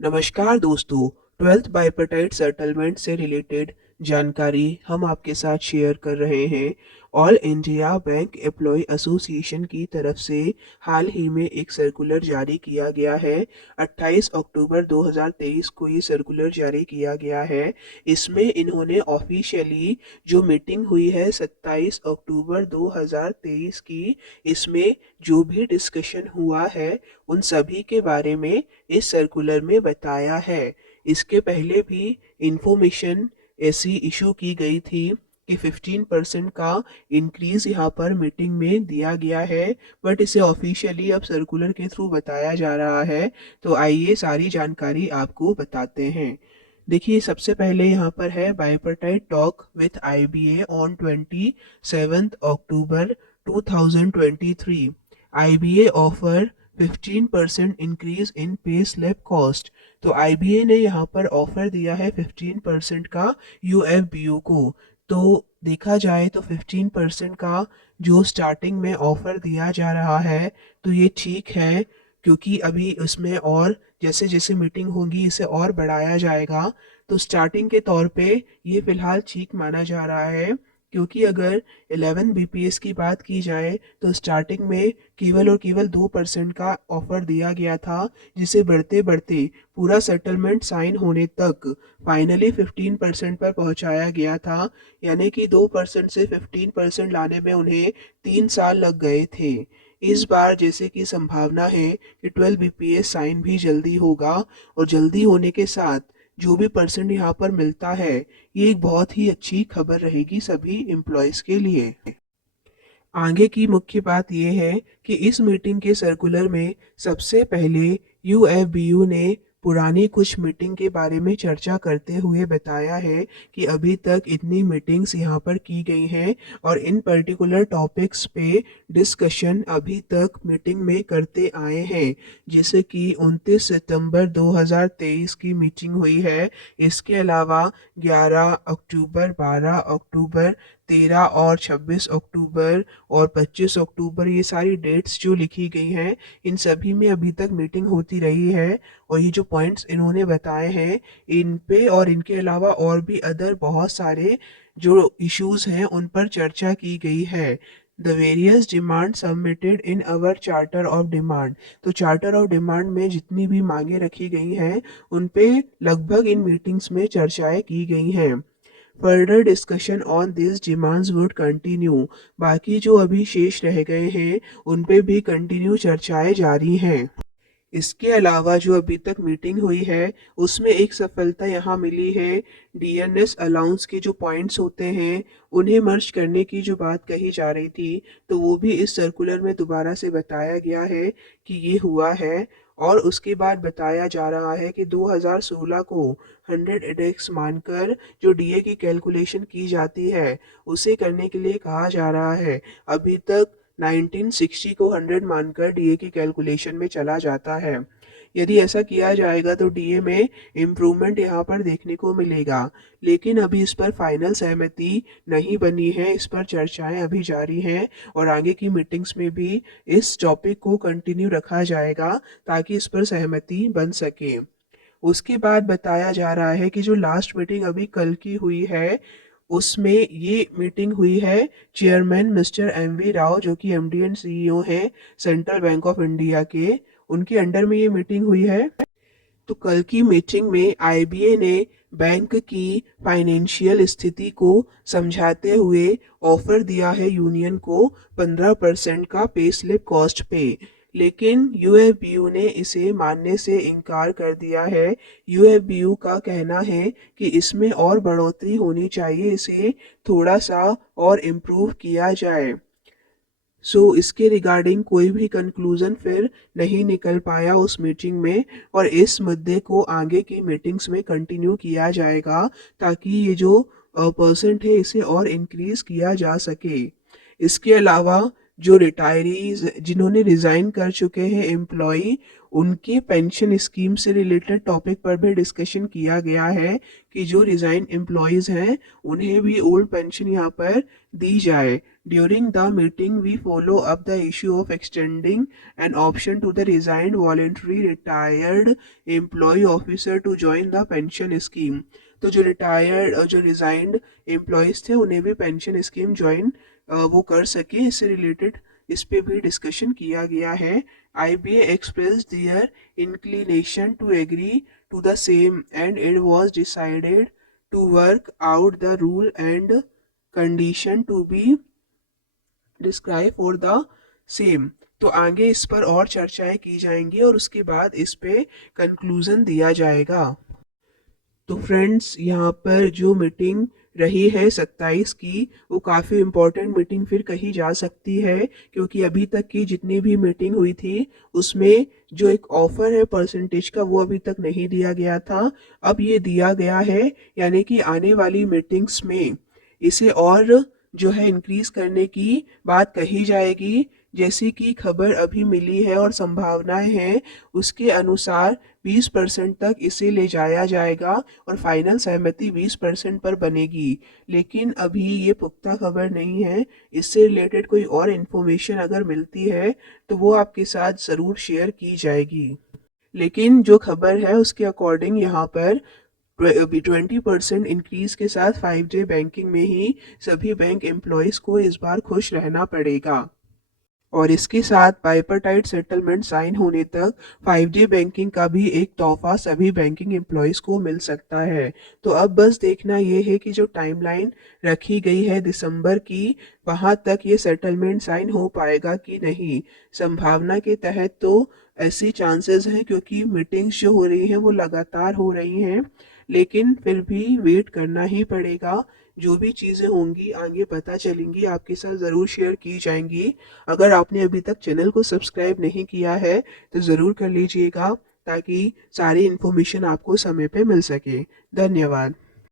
नमस्कार दोस्तों। Twelfth bipartite settlement से रिलेटेड जानकारी हम आपके साथ शेयर कर रहे हैं। All India bank employ association की तरफ से हाल ही में एक सर्कुलर जारी किया गया है। 28 अक्टूबर 2023 को ये सर्कुलर जारी किया गया है। इसमें इन्होंने ऑफिशियली जो मीटिंग हुई है 27 अक्टूबर 2023 की, इसमें जो भी डिस्कशन हुआ है उन सभी के बारे में इस सर्कुलर में बताया है। इसके पहले भी इंफॉर्मेशन ऐसी इशू की गई थी कि 15% का इंक्रीज यहाँ पर मीटिंग में दिया गया है, बट इसे ऑफिशियली अब सर्कुलर के थ्रू बताया जा रहा है। तो आइए सारी जानकारी आपको बताते हैं। देखिए, सबसे पहले यहाँ पर है bipartite talk with IBA on 27 October 2023। IBA offer 15% increase in pay slip cost. तो आईबीए ने यहाँ पर ऑफर दिया है 15% का यूएफबीयू को। तो देखा जाए तो 15% का जो स्टार्टिंग में ऑफर दिया जा रहा है तो ये ठीक है, क्योंकि अभी उसमें और जैसे जैसे मीटिंग होगी इसे और बढ़ाया जाएगा। तो स्टार्टिंग के तौर पे ये फिलहाल ठीक माना जा रहा है, क्योंकि अगर 11 बीपीएस की बात की जाए तो स्टार्टिंग में केवल और केवल 2% का ऑफर दिया गया था, जिसे बढ़ते बढ़ते पूरा सेटलमेंट साइन होने तक फाइनली 15% पर पहुंचाया गया था। यानी कि 2% से 15% लाने में उन्हें 3 साल लग गए थे। इस बार जैसे कि संभावना है कि 12 बीपीएस साइन भी जल्दी होगा, और जल्दी होने के साथ जो भी परसेंट यहाँ पर मिलता है, ये एक बहुत ही अच्छी खबर रहेगी सभी एम्प्लॉयज़ के लिए। आगे की मुख्य बात यह है कि इस मीटिंग के सर्कुलर में सबसे पहले यूएफबीयू ने पुरानी कुछ मीटिंग के बारे में चर्चा करते हुए बताया है कि अभी तक इतनी मीटिंग्स यहाँ पर की गई हैं और इन पर्टिकुलर टॉपिक्स पे डिस्कशन अभी तक मीटिंग में करते आए हैं। जैसे कि 29 सितंबर 2023 की मीटिंग हुई है। इसके अलावा 11 अक्टूबर, 12 अक्टूबर, 13 और 26 अक्टूबर और 25 अक्टूबर, ये सारी डेट्स जो लिखी गई हैं, इन सभी में अभी तक मीटिंग होती रही है। और ये जो पॉइंट्स इन्होंने बताए हैं, इन पे और इनके अलावा और भी अदर बहुत सारे जो इश्यूज हैं उन पर चर्चा की गई है। The various demand submitted in our charter of demand. तो चार्टर ऑफ डिमांड में जितनी भी मांगे रखी गई हैं उन पे लगभग इन मीटिंग्स में चर्चाएं की गई हैं। Further discussion on this demands would continue. बाकी जो अभी शेष रह गए हैं उन पे भी कंटिन्यू चर्चाएं जारी हैं। इसके अलावा जो अभी तक मीटिंग हुई है उसमें एक सफलता यहाँ मिली है। डीएनएस अलाउंस के जो पॉइंट्स होते हैं उन्हें मर्ज करने की जो बात कही जा रही थी, तो वो भी इस सर्कुलर में दोबारा से बताया गया है कि ये हुआ है। और उसके बाद बताया जा रहा है कि 2016 को 100 इंडेक्स मानकर जो डीए की कैलकुलेशन की जाती है उसे करने के लिए कहा जा रहा है। अभी तक 1960 को 100 मानकर डीए की कैलकुलेशन में चला जाता है। यदि ऐसा किया जाएगा तो डीए में इम्प्रूवमेंट यहाँ पर देखने को मिलेगा, लेकिन अभी इस पर फाइनल सहमति नहीं बनी है। इस पर चर्चाएं अभी जारी हैं और आगे की मीटिंग्स में भी इस टॉपिक को कंटिन्यू रखा जाएगा ताकि इस पर सहमति बन सके। उसके बाद बताया जा रहा है कि जो लास्ट मीटिंग अभी कल की हुई है उसमें ये मीटिंग हुई है चेयरमैन मिस्टर एमवी राव, जो कि एमडी एंड सीईओ हैं सेंट्रल बैंक ऑफ इंडिया के, उनके अंडर में ये मीटिंग हुई है। तो कल की मीटिंग में आईबीए ने बैंक की फाइनेंशियल स्थिति को समझाते हुए ऑफर दिया है यूनियन को 15% का पे स्लिप कॉस्ट पे, लेकिन यूएफबीयू ने इसे मानने से इनकार कर दिया है। यूएफबीयू का कहना है कि इसमें और बढ़ोतरी होनी चाहिए, इसे थोड़ा सा और इम्प्रूव किया जाए। इसके रिगार्डिंग कोई भी कंक्लूजन फिर नहीं निकल पाया उस मीटिंग में, और इस मुद्दे को आगे की मीटिंग्स में कंटिन्यू किया जाएगा ताकि ये जो परसेंट है इसे और इंक्रीज किया जा सके। इसके अलावा जो रिटायरीज जिन्होंने रिज़ाइन कर चुके हैं एम्प्लॉई, उनके पेंशन स्कीम से रिलेटेड टॉपिक पर भी डिस्कशन किया गया है कि जो रिज़ाइन एम्प्लॉयज़ हैं उन्हें भी ओल्ड पेंशन यहाँ पर दी जाए। During the meeting we follow up the issue of extending an option to the resigned voluntary retired employ officer to join the pension scheme. तो जो रिजाइंड एम्प्लॉयज़ थे उन्हें भी पेंशन स्कीम ज्वाइन वो कर सके, इससे रिलेटेड इस पे भी डिस्कशन किया गया है। IBA expressed their inclination to agree to the same and it was decided to work out the rule and condition to be described for the same। तो आगे इस पर और चर्चाएं की जाएंगी और उसके बाद इस पे कंक्लूजन दिया जाएगा। तो फ्रेंड्स, यहाँ पर जो मीटिंग रही है 27 की, वो काफ़ी इम्पोर्टेंट मीटिंग फिर कही जा सकती है, क्योंकि अभी तक की जितनी भी मीटिंग हुई थी उसमें जो एक ऑफर है परसेंटेज का वो अभी तक नहीं दिया गया था, अब ये दिया गया है। यानी कि आने वाली मीटिंग्स में इसे और जो है इंक्रीज करने की बात कही जाएगी। जैसी कि खबर अभी मिली है और संभावनाएं हैं उसके अनुसार 20% तक इसे ले जाया जाएगा और फाइनल सहमति 20% पर बनेगी। लेकिन अभी ये पुख्ता खबर नहीं है। इससे रिलेटेड कोई और इन्फॉर्मेशन अगर मिलती है तो वो आपके साथ ज़रूर शेयर की जाएगी। लेकिन जो खबर है उसके अकॉर्डिंग यहाँ पर 20% इंक्रीज के साथ 5 डे बैंकिंग में ही सभी बैंक एम्प्लॉयज़ को इस बार खुश रहना पड़ेगा। और इसके साथ बाइपर्टाइट सेटलमेंट साइन होने तक 5 डे बैंकिंग का भी एक तोहफा सभी बैंकिंग एम्प्लॉयज़ को मिल सकता है। तो अब बस देखना ये है कि जो टाइमलाइन रखी गई है दिसंबर की, वहाँ तक ये सेटलमेंट साइन हो पाएगा कि नहीं। संभावना के तहत तो ऐसी चांसेस हैं, क्योंकि मीटिंग्स जो हो रही हैं वो लगातार हो रही हैं, लेकिन फिर भी वेट करना ही पड़ेगा। जो भी चीज़ें होंगी आगे पता चलेंगी, आपके साथ ज़रूर शेयर की जाएंगी। अगर आपने अभी तक चैनल को सब्सक्राइब नहीं किया है तो ज़रूर कर लीजिएगा, ताकि सारी इन्फॉर्मेशन आपको समय पे मिल सके। धन्यवाद।